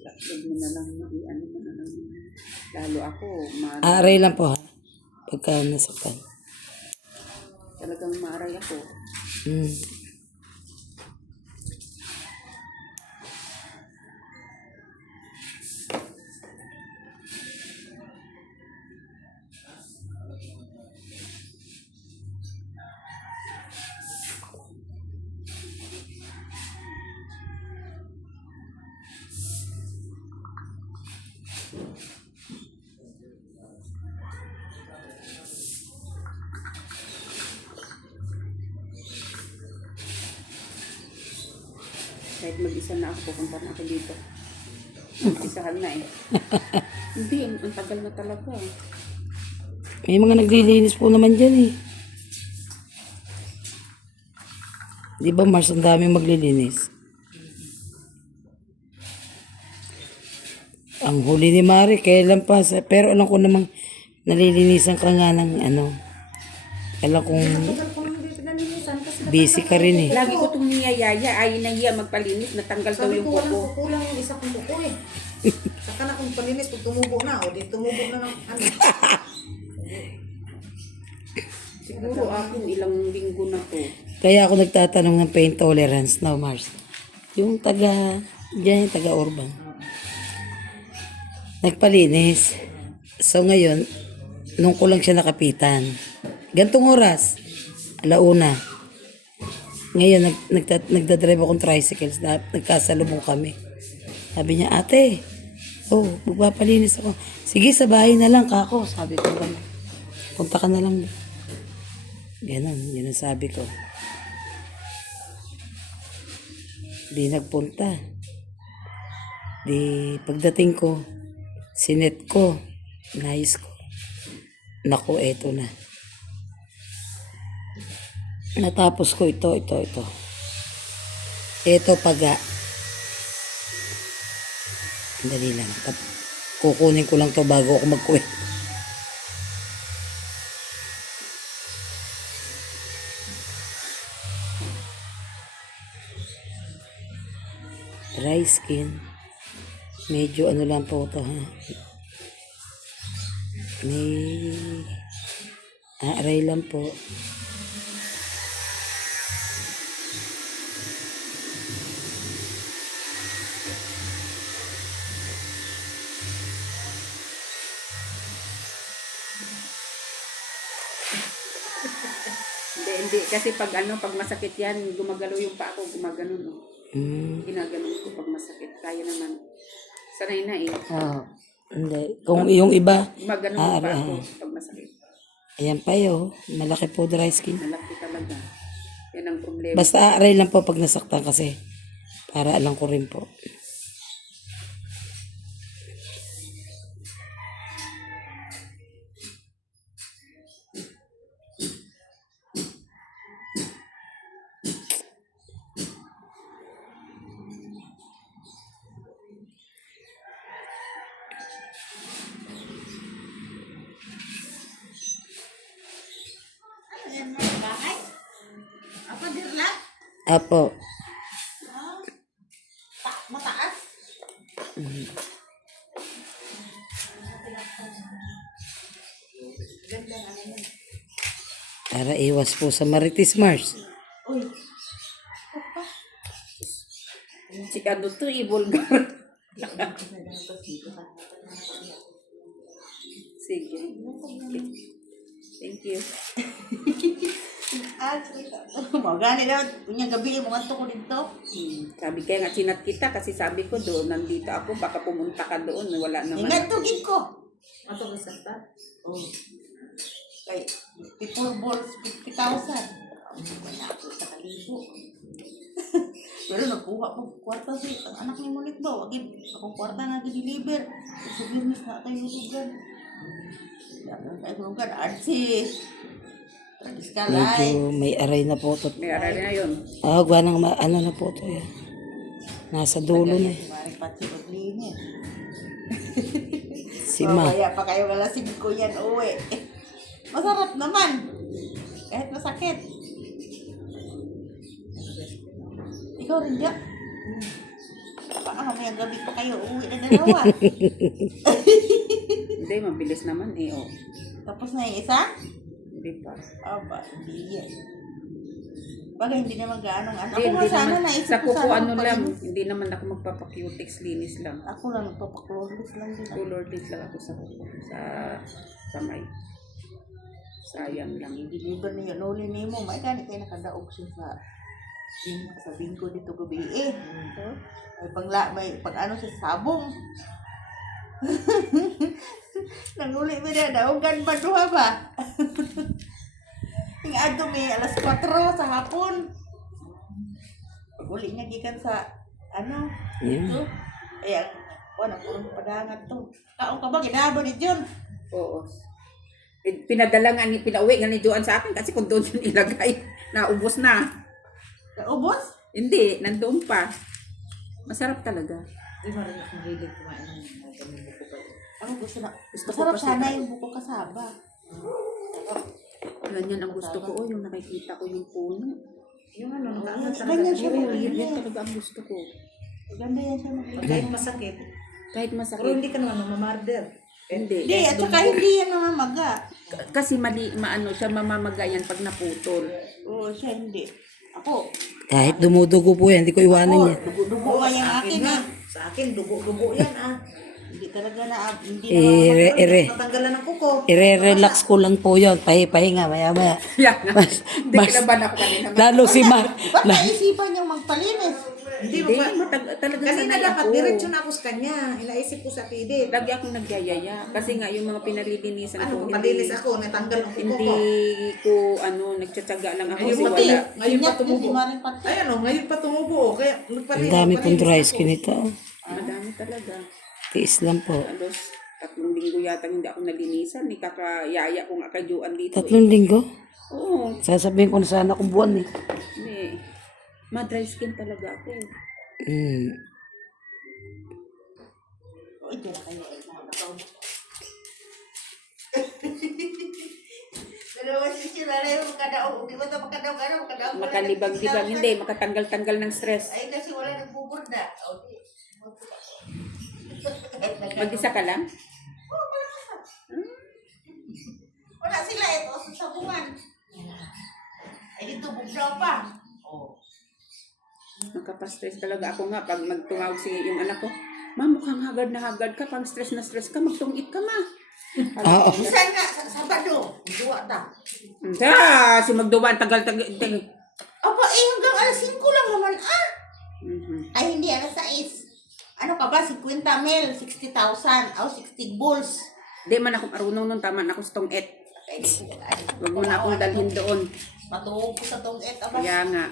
Huwag mo na lang, ano mo na lang. Lalo ako, Aaray lang po ha. Pagka nasaktan. talagang maaray ako. Mm. Kahit mag-isa na ako, pupunta na ako dito. Mag-isahan na eh. Hindi, ang tagal na talaga. May mga naglilinis po naman dyan eh. Di ba Mars, ang daming maglilinis? Ang huli ni Mari, kailan pa. Pero alam ko namang nalilinisan ka nga ng ano. Alam kong busy ka rin eh. Lagi ko itong niyayaya, ay nahiya magpalinis, natanggal daw Sabi yung ko, walang kuko. kukulang yung isa kong kuko eh. Saka na kung palinis, kung tumubo na, o di tumubo na ng ano. Siguro ako, ilang linggo na to. Kaya ako nagtatanong ng pain tolerance now, Mars. Yung taga, dyan yung taga-urban. Nagpalinis. So ngayon, nung ko lang siya nakapitan. Gantong oras, 1:00. Ngayon, nagdadrive akong tricycles na nagkasalubong kami. Sabi niya, ate, magpapalinis ako. Sige, sa bahay na lang kako. Sabi ko gano'n. Punta ka na lang. Ganon, yun ang sabi ko. Di nagpunta. Di pagdating ko, sinet ko, nais ko. Naku, eto na. Natapos ko ito. Ito paga. Dali lang. Kukunin ko lang to bago ako magkuwet. Dry skin. Medyo ano lang po ito ha. May aray lang po. Hindi. Kasi pag masakit yan, gumagalaw yung paa ko, gumagano no. Ginaganon ko pag masakit. Kaya naman. Sanay na eh. Hindi. Kung yung iba, Gumagano yung paa ko pag masakit. ayan pa yun. Malaki po dry skin. Malaki talaga. Yan ang problema. Basta aaray lang po pag nasaktan kasi. Para alam ko rin po. Ayan na, bahay. Apa dirlat? Apo. Mataas. Ganda nga na yun. Para iwas po sa Marites Mars. Uy, Si Kado to, ibulgar. Sige. Thank you. magani daw. Punya gabi mo nganto ko dito. Sabi kaya nga sinat kita kasi sabi ko doon, nandito ako, baka pumunta ka doon, wala naman. Ingat tugig ko. Ato sa start. Oh. Kay people balls 50,000. Wala ako sa kalibo. Pero nagkuha ko kwarta sa ang anak ni Monik ba? Wagid akong kwarta nga gi-deliver. Sa business na tayo lugar. Dagan lugar artsy. Tradiskalay. Medyo may aray na po ito. May aral na yun. Gawa ng ano na po ito yan. Nasa dulo na eh. Mari pati paglinis. Si Ma. Kaya pa kayo galasing ko yan uwi. Masarap naman. Kahit masakit. Ikaw rin diya. baka mamaya gabi pa kayo uwi na dalawa. Hindi, mabilis naman eh. Oh. Tapos na yung isa? Hindi pa. Aba, hindi yan. Bagay, hindi naman gaano ano. Ako Hindi, nga hindi sana naman. naisip Sa ko kuko sana ano lang. magpalinis. Hindi naman ako magpapakutix, linis lang. Ako lang nagpapaklorlis lang din. Color tint lang ako sa kuko. Sa may. Sayang lang. Deliver niyo, nuli ni mo. May ganit kayo nakadaog siya sa bingko dito gabi eh. So, may pag ano siya sabong. Nanguli mo na, daogan pa duha ba? Yung ato may alas 4 sa hapon. Pag uli niya gikan sa ano, Yeah. ito. Ayan, wala purong padangan to. Kaong ka ba, ginabo ni John? Oo. Pinadala nga ni, pinauwi nga ni Joan sa akin kasi kung doon yun ilagay, naubos na. Kaubos? Hindi, nandoon pa. Masarap talaga. Di ba rin ako mahilig kumain ng mga ganyan buko pa. Ang gusto na. Gusto ko Masarap kasi sana ito. yung buko kasaba. Ganyan ang gusto ko. Oh, yung nakikita ko yung puno. Yung ano, Ganyan talaga. siya Oo, maglinis. yan talaga ang gusto ko. Ganda yan siya maglinis. Kahit masakit. Kahit Pero masakit. hindi ka naman mamamarder. Hindi. Hindi, at saka hindi yan namamaga. Kasi maano siya, mamamaga yan pag naputol. Oo, siya hindi. Ako, Kahit dumudugo po yan, hindi ko iwanan yan. dugo-dugo nga yung akin nga. eh. Sa akin, dugo-dugo yan ah. Hindi talaga na, hindi Ire, Natanggalan ng kuko. ire-relax ko lang po yun. Pahinga, maya-maya. Yan nga. Hindi mas- kinabahan ako kanina. Lalo si Mar. Ba't naisipan niyang magpalinis? Hindi Hindi, mo talaga kanina sanay dapat ako. diretso na ako sa kanya. Inaisip ko sa pidit. Lagi akong nagyayaya. Kasi nga yung mga pinalilinisan Ano, ko, palinis ako, natanggal ang kuko hindi ko. ko, nagtsatsaga lang ako. Ayun, Kasi pati. wala. Ngayon pa Sinyat yun, tumubo. si Maring Pati. Ayan o, ngayon pa tumubo. Kaya Ang dami pong dry skin ito. Madami talaga. Tiis lang po. Alos, 3 linggo yata hindi ako nalinisan. Ni kakayaya ko nga kadyuan dito. 3 linggo? Oo. Sasabihin ko na sana kung buwan eh. Hindi. Ma-dry skin talaga ako. Mm. Uy, dyan na kayo. Dalawa si Sila yung makadaog. Di ba ito makadaog? Makalibag-libag. Hindi, makatanggal-tanggal ng stress. Ay, kasi wala nagbuburda. Okay. Mag-isa ka lang? Wala sila ito sa sabungan. Ay, dito bugdaw pa. Oh. Nakapastress talaga ako nga pag magtumawag si yung anak ko. Ma, mukhang hagad na hagad ka. Pang stress na stress ka. Magtungit ka, ma. Oo. Saan nga? Sa Sabado. Duwa ta. Si Magduban, tagal-tagal. Aba, eh, hanggang alas 5 lang naman, ah. Mhm. Ay, hindi, alas 6. Ano ka ba? 50 mil, 60,000. O, 60 bulls. Di man ako marunong nun. Tama na ako sa tong-et. Huwag mo na akong dalhin doon. Matuog ko sa tong et. Aba, Kaya nga.